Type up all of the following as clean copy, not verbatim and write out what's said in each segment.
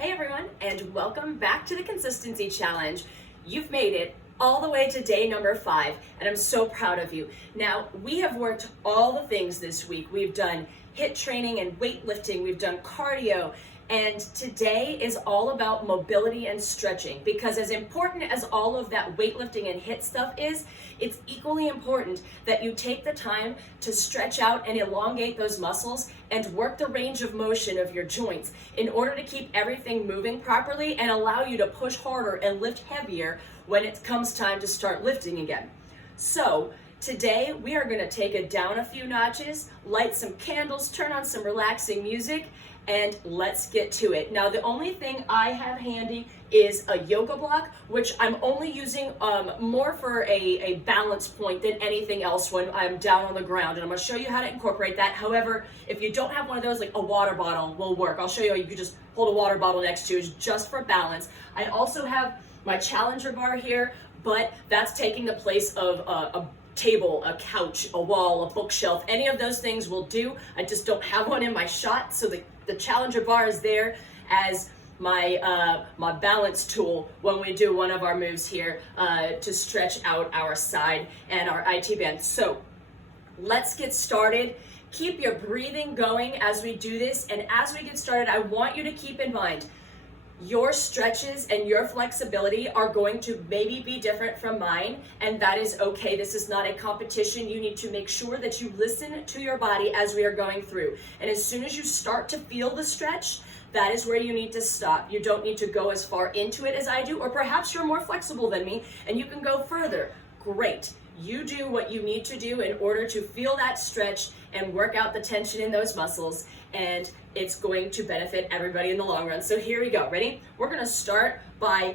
Hey everyone, and welcome back to the Consistency Challenge. You've made it all the way to day number 5, and I'm so proud of you. Now, we have worked all the things this week. We've done HIIT training and weightlifting, we've done cardio, and today is all about mobility and stretching, because as important as all of that weightlifting and HIIT stuff is, it's equally important that you take the time to stretch out and elongate those muscles and work the range of motion of your joints in order to keep everything moving properly and allow you to push harder and lift heavier when it comes time to start lifting again. So today we are going to take it down a few notches, light some candles, turn on some relaxing music, and let's get to it. Now, the only thing I have handy is a yoga block, which I'm only using more for a balance point than anything else when I'm down on the ground. And I'm gonna show you how to incorporate that. However, if you don't have one of those, like a water bottle will work. I'll show you how you can just hold a water bottle next to you just for balance. I also have my Challenger bar here, but that's taking the place of a table, a couch, a wall, a bookshelf. Any of those things will do. I just don't have one in my shot, so the Challenger bar is there as my my balance tool when we do one of our moves here to stretch out our side and our IT band. So let's get started. Keep your breathing going as we do this, and as we get started, I want you to keep in mind your stretches and your flexibility are going to maybe be different from mine, and that is okay. This is not a competition. You need to make sure that you listen to your body as we are going through. And as soon as you start to feel the stretch, that is where you need to stop. You don't need to go as far into it as I do, or perhaps you're more flexible than me and you can go further. Great. You do what you need to do in order to feel that stretch and work out the tension in those muscles, and it's going to benefit everybody in the long run. So here we go. Ready? We're going to start by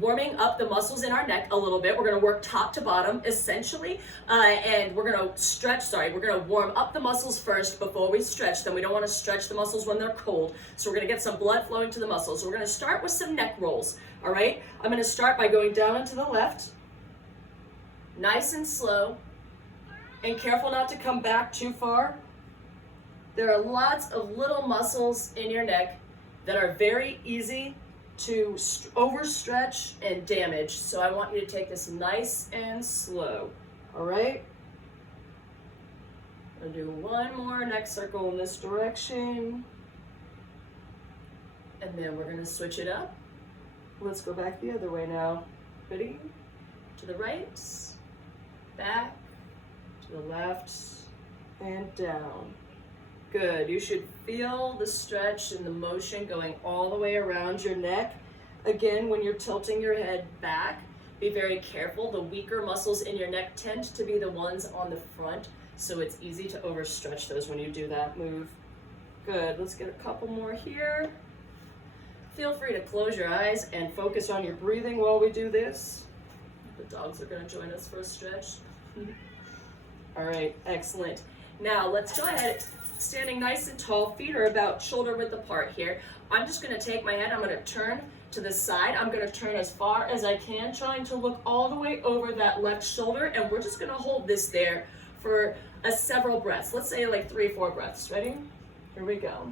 warming up the muscles in our neck a little bit. We're going to work top to bottom essentially, and we're going to warm up the muscles first before we stretch them. We don't want to stretch the muscles when they're cold, so we're going to get some blood flowing to the muscles. So we're going to start with some neck rolls. All right, I'm going to start by going down and to the left, nice and slow, and careful not to come back too far. There are lots of little muscles in your neck that are very easy to overstretch and damage. So I want you to take this nice and slow. All right? I'll do one more neck circle in this direction. And then we're gonna switch it up. Let's go back the other way now. Ready? To the right, back, to the left, and down. Good. You should feel the stretch and the motion going all the way around your neck. Again, when you're tilting your head back, be very careful. The weaker muscles in your neck tend to be the ones on the front, so it's easy to overstretch those when you do that move. Good. Let's get a couple more here. Feel free to close your eyes and focus on your breathing while we do this. The dogs are going to join us for a stretch. All right, excellent. Now let's go ahead. Standing nice and tall, feet are about shoulder width apart here. I'm just going to take my head, I'm going to turn to the side. I'm going to turn as far as I can, trying to look all the way over that left shoulder, and we're just going to hold this there for several breaths. Let's say like 3 or 4 breaths. Ready? Here we go.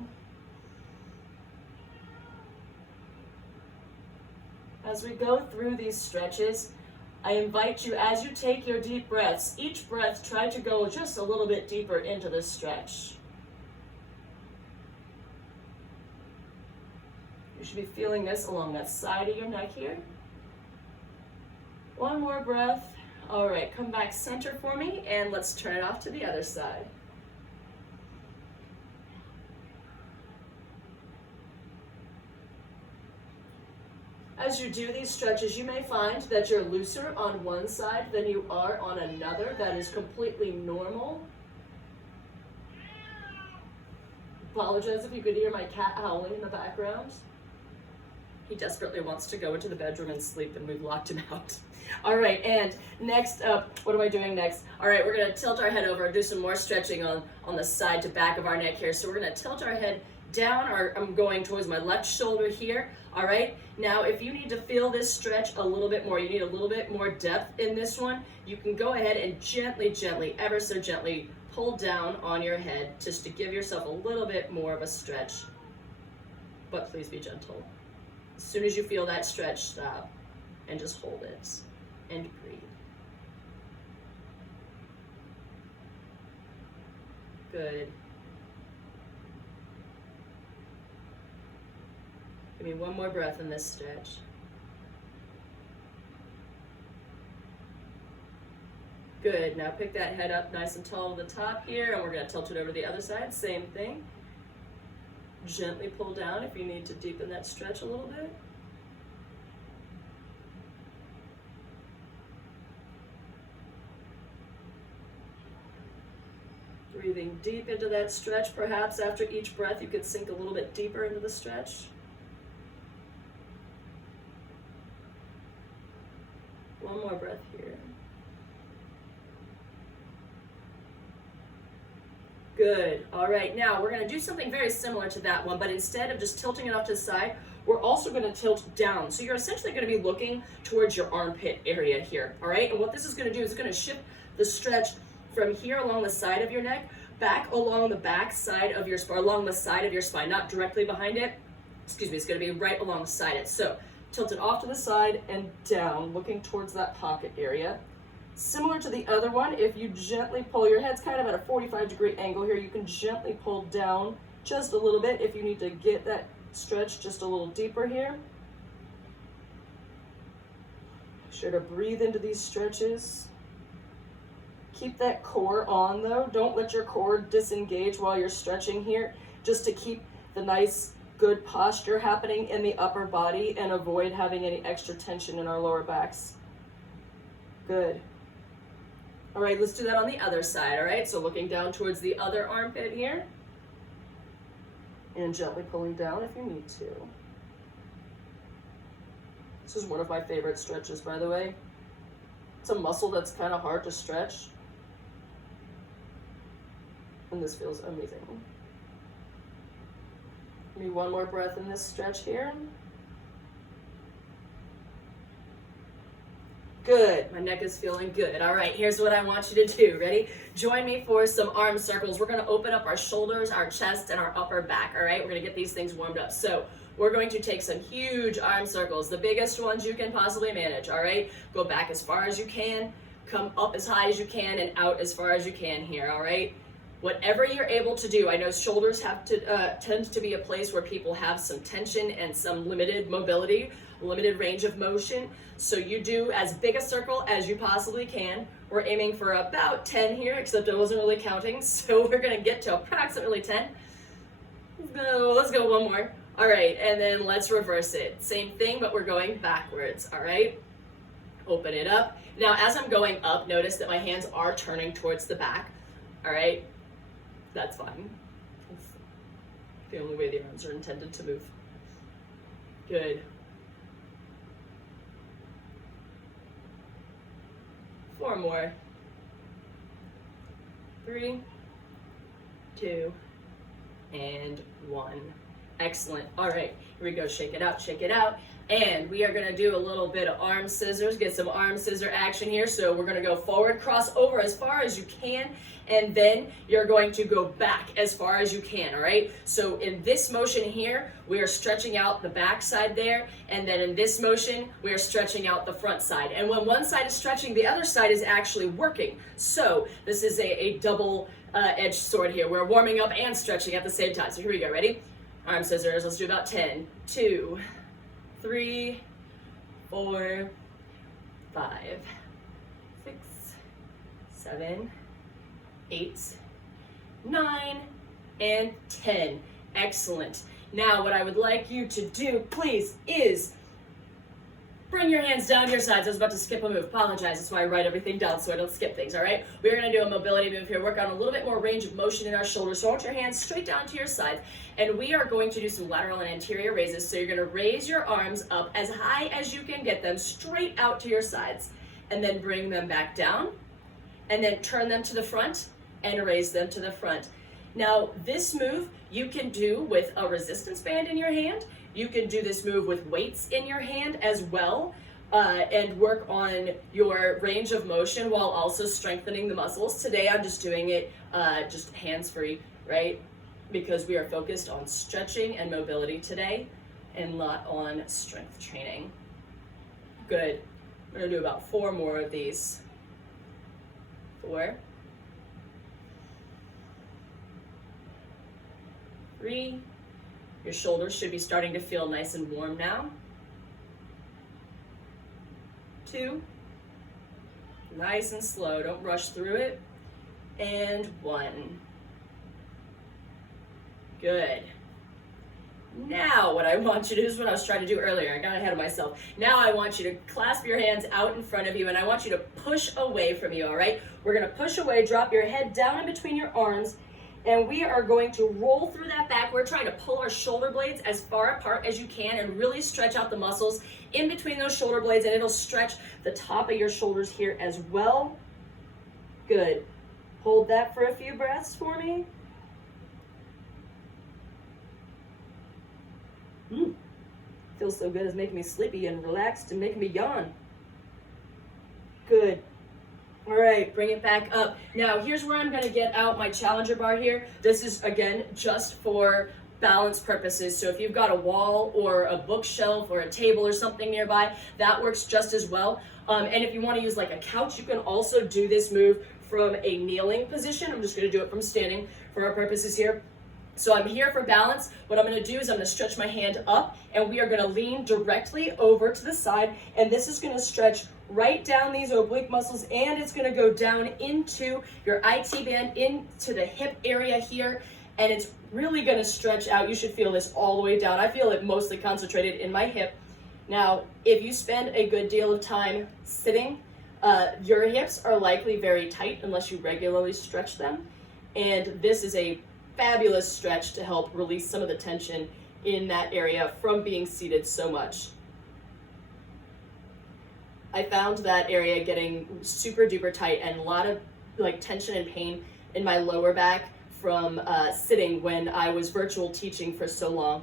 As we go through these stretches, I invite you, as you take your deep breaths, each breath try to go just a little bit deeper into the stretch. You should be feeling this along that side of your neck here. One more breath. All right, come back center for me, and let's turn it off to the other side. As you do these stretches, you may find that you're looser on one side than you are on another. That is completely normal. Apologize if you could hear my cat howling in the background. He desperately wants to go into the bedroom and sleep, and we've locked him out. All right, and next up, what am I doing next? All right, we're gonna tilt our head over and do some more stretching on the side to back of our neck here. So we're gonna tilt our head down, or I'm going towards my left shoulder here. All right, now if you need to feel this stretch a little bit more, you need a little bit more depth in this one, you can go ahead and gently, ever so gently, pull down on your head just to give yourself a little bit more of a stretch. but please be gentle. As soon as you feel that stretch, stop and just hold it and breathe. Good. Give me one more breath in this stretch. Good, now pick that head up nice and tall to the top here, and we're gonna tilt it over to the other side, same thing. Gently pull down if you need to deepen that stretch a little bit. Breathing deep into that stretch. Perhaps after each breath you could sink a little bit deeper into the stretch. One more breath here. Good. All right, now we're going to do something very similar to that one, but instead of just tilting it off to the side, we're also going to tilt down. So you're essentially going to be looking towards your armpit area here, all right? And what this is going to do is it's going to shift the stretch from here along the side of your neck, back along the back side of your spine, along the side of your spine, not directly behind it. Excuse me, it's going to be right alongside it. So tilt it off to the side and down, looking towards that pocket area. Similar to the other one, if you gently pull, your head's kind of at a 45-degree angle here, you can gently pull down just a little bit if you need to get that stretch just a little deeper here. Make sure to breathe into these stretches. Keep that core on though. Don't let your core disengage while you're stretching here, just to keep the nice, good posture happening in the upper body and avoid having any extra tension in our lower backs. Good. All right, let's do that on the other side, all right? So looking down towards the other armpit here, and gently pulling down if you need to. This is one of my favorite stretches, by the way. It's a muscle that's kind of hard to stretch, and this feels amazing. Give me one more breath in this stretch here. Good, my neck is feeling good. All right, here's what I want you to do. Ready? Join me for some arm circles. We're gonna open up our shoulders, our chest, and our upper back, all right? We're gonna get these things warmed up. So we're going to take some huge arm circles, the biggest ones you can possibly manage, all right? Go back as far as you can, come up as high as you can, and out as far as you can here, all right? Whatever you're able to do. I know shoulders have to tend to be a place where people have some tension and some limited mobility, limited range of motion. So you do as big a circle as you possibly can. We're aiming for about 10 here, except I wasn't really counting. So we're gonna get to approximately 10. Let's go one more. All right, and then let's reverse it. Same thing, but we're going backwards, all right? Open it up. Now, as I'm going up, notice that my hands are turning towards the back, all right? That's fine. That's the only way the arms are intended to move. Good. 4 more. 3, 2, and 1. Excellent. All right, here we go. Shake it out, shake it out. And we are gonna do a little bit of arm scissors, get some arm scissor action here. So we're gonna go forward, cross over as far as you can, and then you're going to go back as far as you can, all right? So in this motion here, we are stretching out the back side there, and then in this motion, we are stretching out the front side. And when one side is stretching, the other side is actually working. So this is a double edged sword here. We're warming up and stretching at the same time. So here we go, ready? Arm scissors, let's do about 10, 2, 3, 4, 5, 6, 7, 8, 9, and 10. Excellent. Now what I would like you to do, please, is bring your hands down your sides. I was about to skip a move. Apologize. That's why I write everything down so I don't skip things, all right? We're going to do a mobility move here. Work on a little bit more range of motion in our shoulders. So I want your hands straight down to your sides. And we are going to do some lateral and anterior raises. So you're going to raise your arms up as high as you can get them, straight out to your sides. And then bring them back down. And then turn them to the front and raise them to the front. Now, this move you can do with a resistance band in your hand. You can do this move with weights in your hand as well, and work on your range of motion while also strengthening the muscles. Today I'm just doing it just hands-free, right? because we are focused on stretching and mobility today and not on strength training. Good. We're gonna do about 4 more of these. 4, 3. Your shoulders should be starting to feel nice and warm now. 2. Nice and slow, don't rush through it. And 1. Good. Now what I want you to do is what I was trying to do earlier. I got ahead of myself. Now I want you to clasp your hands out in front of you, and I want you to push away from you, all right? We're gonna push away, drop your head down in between your arms, and we are going to roll through that back. We're trying to pull our shoulder blades as far apart as you can and really stretch out the muscles in between those shoulder blades, and it'll stretch the top of your shoulders here as well. Good. Hold that for a few breaths for me. Feels so good. It's making me sleepy and relaxed and making me yawn. Good. All right, bring it back up. Now, here's where I'm going to get out my challenger bar here. This is, again, just for balance purposes. So if you've got a wall or a bookshelf or a table or something nearby, that works just as well. And if you want to use like a couch, you can also do this move from a kneeling position. I'm just going to do it from standing for our purposes here. So I'm here for balance. What I'm going to do is I'm going to stretch my hand up, and we are going to lean directly over to the side, and this is going to stretch right down these oblique muscles, and it's going to go down into your IT band, into the hip area here, and it's really going to stretch out. You should feel this all the way down. I feel it mostly concentrated in my hip. Now, if you spend a good deal of time sitting, your hips are likely very tight unless you regularly stretch them, and this is a fabulous stretch to help release some of the tension in that area from being seated so much. I found that area getting super duper tight and a lot of like tension and pain in my lower back from sitting when I was virtual teaching for so long.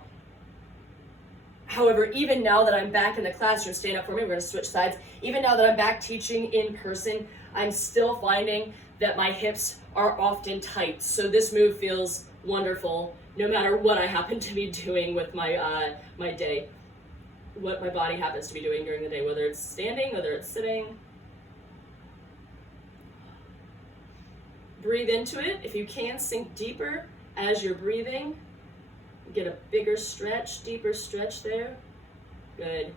However, even now that I'm back in the classroom, stand up for me, we're gonna switch sides. Even now that I'm back teaching in person, I'm still finding that my hips are often tight. So this move feels wonderful no matter what I happen to be doing with my my day, what my body happens to be doing during the day, whether it's standing, whether it's sitting. Breathe into it. If you can, sink deeper as you're breathing. Get a bigger stretch, deeper stretch there. Good.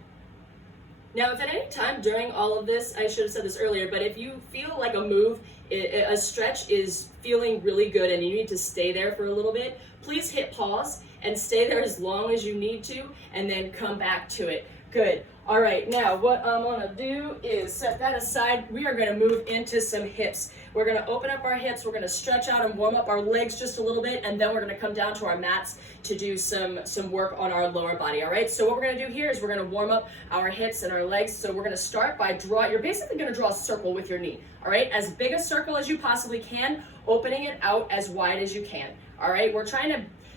Now, if at any time during all of this, I should have said this earlier, but if you feel like a move, a stretch is feeling really good and you need to stay there for a little bit, please hit pause and stay there as long as you need to and then come back to it. Good. All right, now what I'm gonna do is set that aside. We are gonna move into some hips. We're gonna open up our hips, we're gonna stretch out and warm up our legs just a little bit, and then we're gonna come down to our mats to do some work on our lower body, all right? So what we're gonna do here is we're gonna warm up our hips and our legs. So we're gonna start by you're basically gonna draw a circle with your knee, all right? As big a circle as you possibly can, opening it out as wide as you can, all right?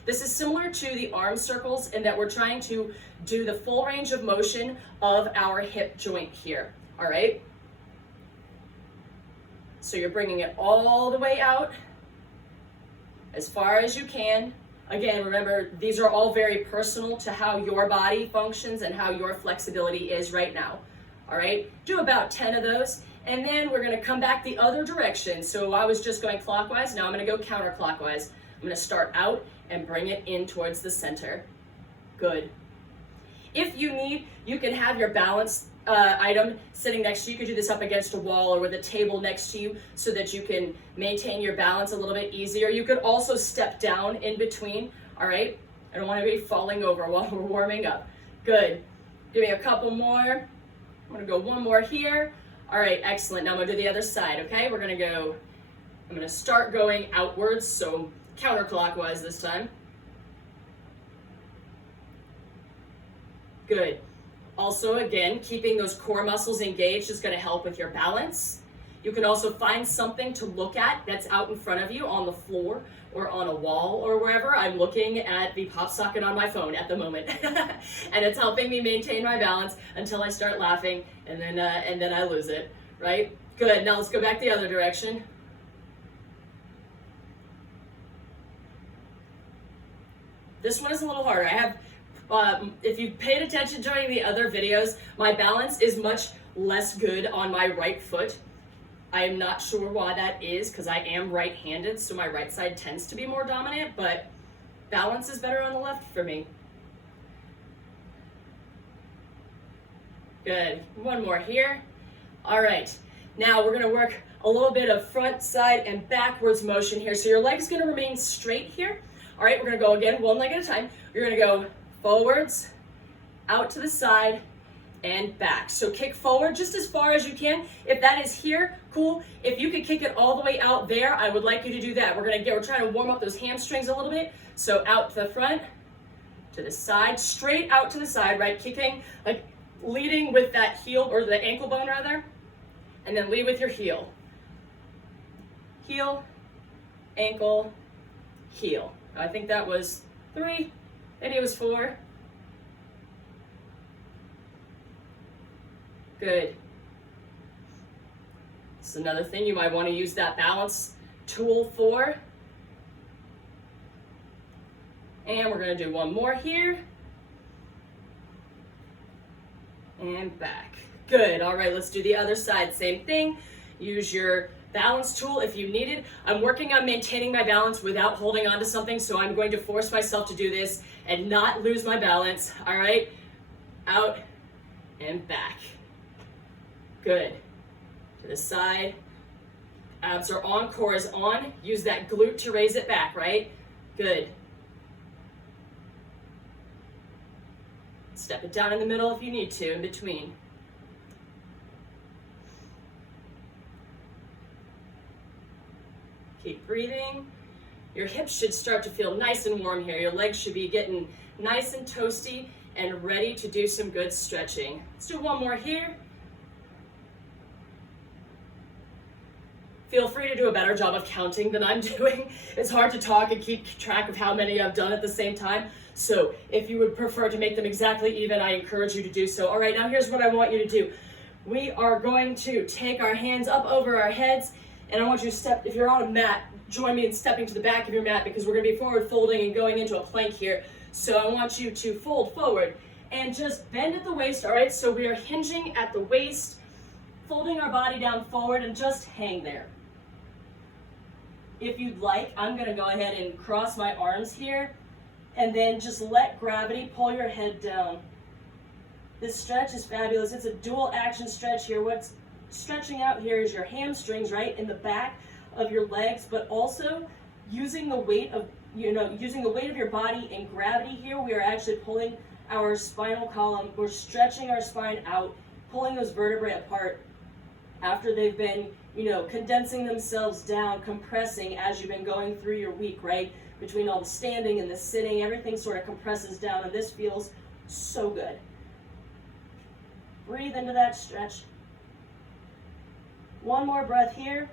This is similar to the arm circles in that we're trying to do the full range of motion of our hip joint here, all right? So you're bringing it all the way out as far as you can. Again, remember, these are all very personal to how your body functions and how your flexibility is right now, all right? Do about 10 of those, and then we're gonna come back the other direction. So I was just going clockwise, now I'm gonna go counterclockwise. I'm gonna start out and bring it in towards the center. Good. If you need, you can have your balance item sitting next to you. You could do this up against a wall or with a table next to you so that you can maintain your balance a little bit easier. You could also step down in between, all right? I don't want to be falling over while we're warming up. Good. Give me a couple more. I'm gonna go one more here. All right, excellent. Now I'm gonna do the other side, okay? I'm gonna start going outwards, so counterclockwise this time. Good. Also, again, keeping those core muscles engaged is going to help with your balance. You can also find something to look at that's out in front of you on the floor or on a wall or wherever. I'm looking at the pop socket on my phone at the moment, and it's helping me maintain my balance until I start laughing, and then I lose it, right? Good. Now let's go back the other direction. This one is a little harder. I have, if you paid attention during the other videos, my balance is much less good on my right foot. I am not sure why that is, because I am right-handed, so my right side tends to be more dominant, but balance is better on the left for me. Good. One more here. All right. Now we're going to work a little bit of front, side, and backwards motion here. So your leg's going to remain straight here. All right, we're going to go again one leg at a time. You're going to go forwards, out to the side, and back. So kick forward just as far as you can. If that is here, cool. If you could kick it all the way out there, I would like you to do that. We're trying to warm up those hamstrings a little bit. So out to the front, to the side, straight out to the side, right? Kicking, like leading with that heel, or the ankle bone rather, and then lead with your heel. Heel, ankle, heel. I think that was 3, maybe it was 4. Good. This is another thing you might want to use that balance tool for. And we're going to do one more here. And back. Good. All right, let's do the other side. Same thing. Use your balance tool if you need it. I'm working on maintaining my balance without holding on to something, so I'm going to force myself to do this and not lose my balance. All right, out and back. Good. To the side. Abs are on, core is on. Use that glute to raise it back, right? Good. Step it down in the middle if you need to, in between. Keep breathing. Your hips should start to feel nice and warm here. Your legs should be getting nice and toasty and ready to do some good stretching. Let's do one more here. Feel free to do a better job of counting than I'm doing. It's hard to talk and keep track of how many I've done at the same time. So if you would prefer to make them exactly even, I encourage you to do so. All right, now here's what I want you to do. We are going to take our hands up over our heads, and I want you to step, if you're on a mat, join me in stepping to the back of your mat, because we're going to be forward folding and going into a plank here. So I want you to fold forward and just bend at the waist, all right? So we are hinging at the waist, folding our body down forward, and just hang there. If you'd like, I'm going to go ahead and cross my arms here, and then just let gravity pull your head down. This stretch is fabulous. It's a dual action stretch here. What's stretching out here is your hamstrings, right, in the back of your legs, but also using the weight of, using the weight of your body and gravity here. We are actually pulling our spinal column. We're stretching our spine out, pulling those vertebrae apart after they've been, condensing themselves down, compressing as you've been going through your week, right? Between all the standing and the sitting, everything sort of compresses down, and this feels so good. Breathe into that stretch. One more breath here.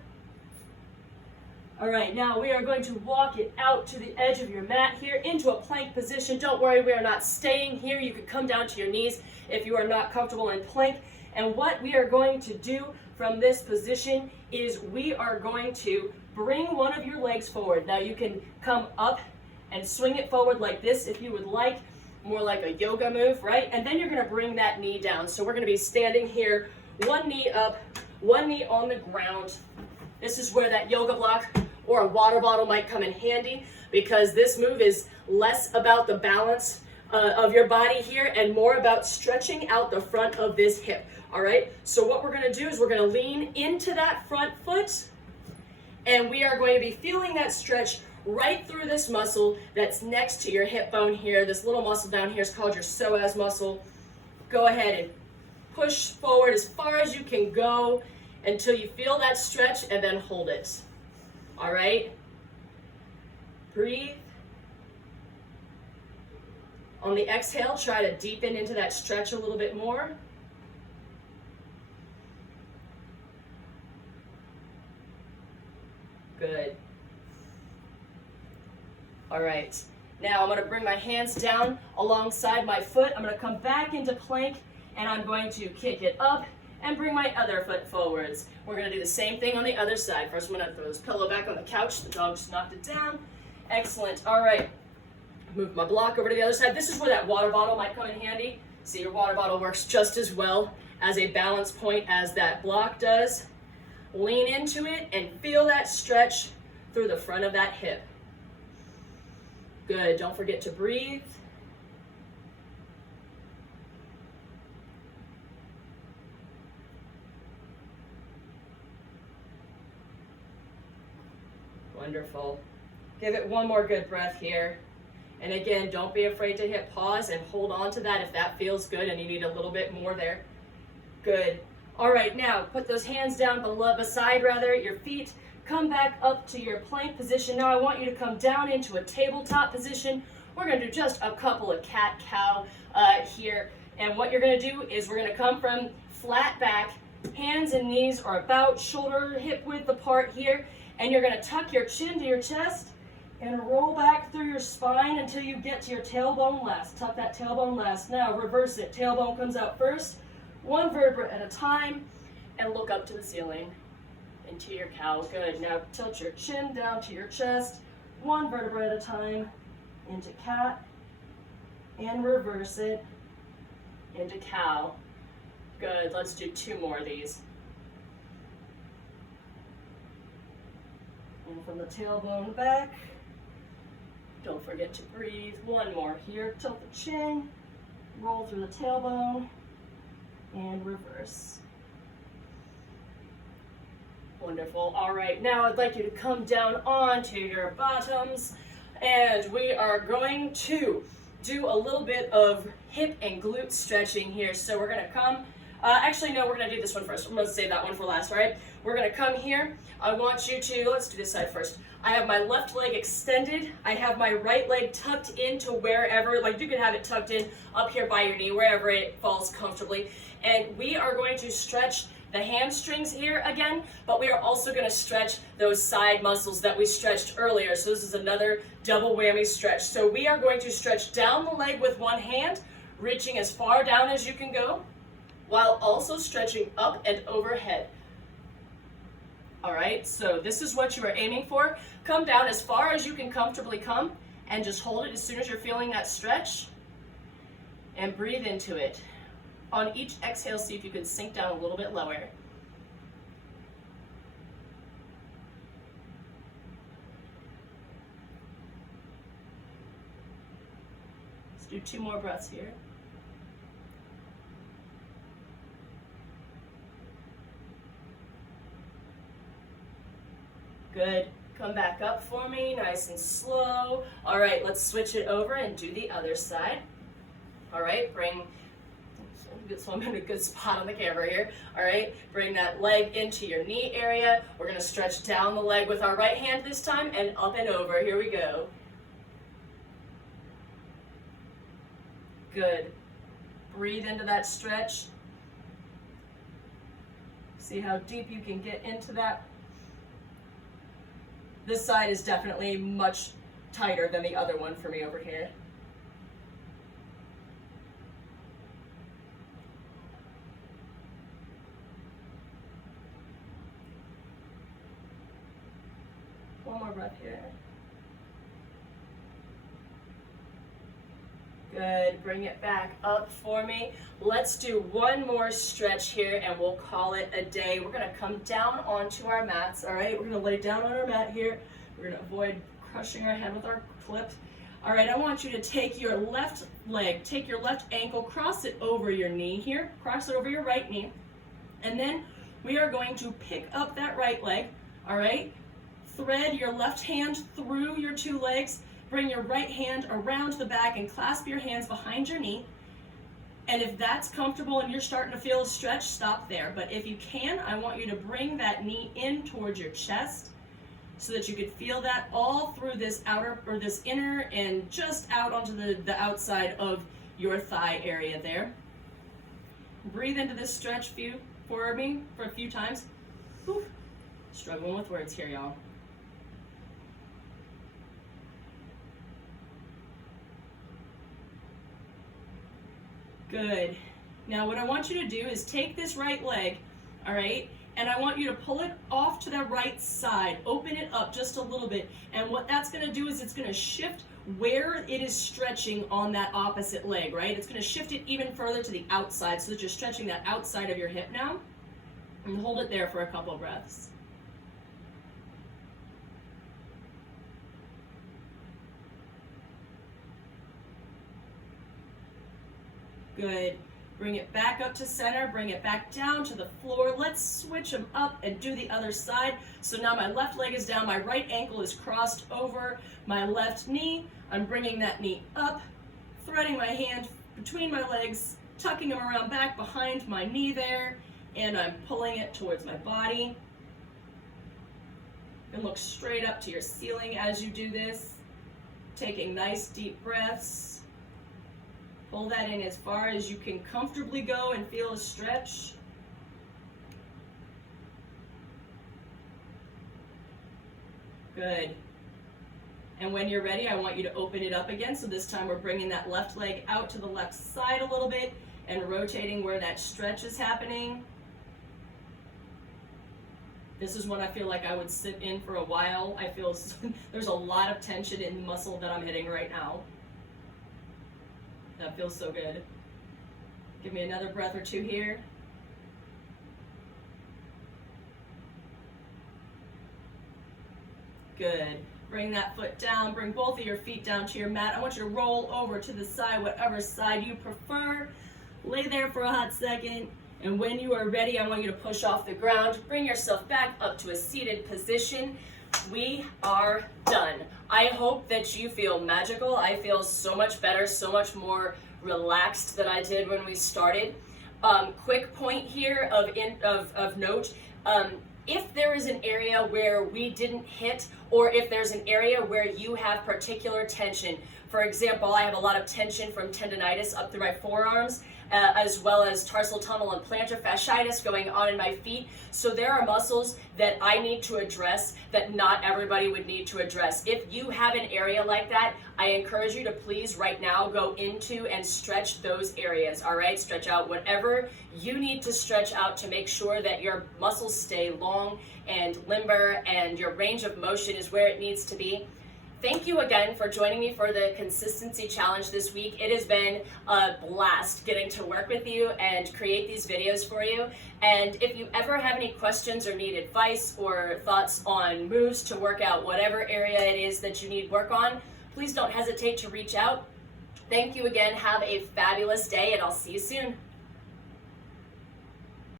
All right, now we are going to walk it out to the edge of your mat here into a plank position. Don't worry, we are not staying here. You could come down to your knees if you are not comfortable in plank. And what we are going to do from this position is we are going to bring one of your legs forward. Now you can come up and swing it forward like this if you would like, more like a yoga move, right? And then you're going to bring that knee down. So we're going to be standing here, one knee up, one knee on the ground. This is where that yoga block or a water bottle might come in handy, because this move is less about the balance of your body here and more about stretching out the front of this hip. All right, so what we're going to do is we're going to lean into that front foot, and we are going to be feeling that stretch right through this muscle that's next to your hip bone here. This little muscle down here is called your psoas muscle. Go ahead and push forward as far as you can go until you feel that stretch, and then hold it. All right, breathe. On the exhale, try to deepen into that stretch a little bit more. Good. All right, now I'm going to bring my hands down alongside my foot. I'm going to come back into plank, and I'm going to kick it up and bring my other foot forwards. We're going to do the same thing on the other side. First, I'm going to throw this pillow back on the couch. The dog just knocked it down. Excellent. All right. Move my block over to the other side. This is where that water bottle might come in handy. See, your water bottle works just as well as a balance point as that block does. Lean into it and feel that stretch through the front of that hip. Good, don't forget to breathe. Wonderful. Give it one more good breath here. And again, don't be afraid to hit pause and hold on to that if that feels good and you need a little bit more there. Good. All right, now put those hands down beside your feet. Come back up to your plank position. Now I want you to come down into a tabletop position. We're going to do just a couple of cat-cow here. And what you're going to do is we're going to come from flat back, hands and knees are about shoulder hip width apart here. And you're going to tuck your chin to your chest and roll back through your spine until you get to your tailbone last. Tuck that tailbone last. Now reverse it. Tailbone comes out first, one vertebra at a time, and look up to the ceiling into your cow. Good. Now tilt your chin down to your chest, one vertebra at a time, into cat, and reverse it into cow. Good. Let's do 2 more of these. And from the tailbone back, don't forget to breathe. 1 more here. Tilt the chin, roll through the tailbone, and reverse. Wonderful. All right, now I'd like you to come down onto your bottoms, and we are going to do a little bit of hip and glute stretching here. So we're going to come, actually no, we're going to do this one first. I'm going to save that one for last, all right? We're going to come here. I want you to, let's do this side first. I have my left leg extended. I have my right leg tucked into wherever, like you can have it tucked in up here by your knee, wherever it falls comfortably. And we are going to stretch the hamstrings here again, but we are also going to stretch those side muscles that we stretched earlier. So this is another double whammy stretch. So we are going to stretch down the leg with one hand, reaching as far down as you can go, while also stretching up and overhead. All right, so this is what you are aiming for. Come down as far as you can comfortably come and just hold it as soon as you're feeling that stretch and breathe into it. On each exhale, see if you can sink down a little bit lower. Let's do 2 more breaths here. Good. Come back up for me, nice and slow. All right, let's switch it over and do the other side. All right, so I'm in a good spot on the camera here. All right, bring that leg into your knee area. We're gonna stretch down the leg with our right hand this time and up and over. Here we go. Good. Breathe into that stretch. See how deep you can get into that. This side is definitely much tighter than the other one for me over here. One more breath here. Good, bring it back up for me. Let's do 1 more stretch here and we'll call it a day. We're gonna come down onto our mats, all right? We're gonna lay down on our mat here. We're gonna avoid crushing our head with our clip. All right, I want you to take your left leg, take your left ankle, cross it over your knee here, cross it over your right knee, and then we are going to pick up that right leg, all right? Thread your left hand through your 2 legs, bring your right hand around the back and clasp your hands behind your knee. And if that's comfortable and you're starting to feel a stretch, stop there. But if you can, I want you to bring that knee in towards your chest so that you could feel that all through this outer or this inner and just out onto the outside of your thigh area there. Breathe into this stretch for me for a few times. Whew. Struggling with words here, y'all. Good. Now what I want you to do is take this right leg, all right, and I want you to pull it off to the right side. Open it up just a little bit. And what that's going to do is it's going to shift where it is stretching on that opposite leg, right? It's going to shift it even further to the outside so that you're stretching that outside of your hip now. And hold it there for a couple breaths. Good. Bring it back up to center, bring it back down to the floor. Let's switch them up and do the other side. So now my left leg is down, my right ankle is crossed over my left knee. I'm bringing that knee up, threading my hand between my legs, tucking them around back behind my knee there, and I'm pulling it towards my body. And look straight up to your ceiling as you do this, taking nice deep breaths. Pull that in as far as you can comfortably go and feel a stretch. Good. And when you're ready, I want you to open it up again. So this time we're bringing that left leg out to the left side a little bit and rotating where that stretch is happening. This is one I feel like I would sit in for a while. I feel there's a lot of tension in the muscle that I'm hitting right now. That feels so good. Give me another breath or two here. Good. Bring that foot down. Bring both of your feet down to your mat. I want you to roll over to the side, whatever side you prefer. Lay there for a hot second. And when you are ready, I want you to push off the ground. Bring yourself back up to a seated position. We are done. I hope that you feel magical. I feel so much better, so much more relaxed than I did when we started. Quick point here of note. If there is an area where we didn't hit, or if there's an area where you have particular tension, for example, I have a lot of tension from tendonitis up through my forearms, as well as tarsal tunnel and plantar fasciitis going on in my feet. So there are muscles that I need to address that not everybody would need to address. If you have an area like that, I encourage you to please right now go into and stretch those areas, all right? Stretch out whatever you need to stretch out to make sure that your muscles stay long and limber and your range of motion is where it needs to be. Thank you again for joining me for the Consistency Challenge this week. It has been a blast getting to work with you and create these videos for you. And if you ever have any questions or need advice or thoughts on moves to work out whatever area it is that you need work on, please don't hesitate to reach out. Thank you again. Have a fabulous day, and I'll see you soon.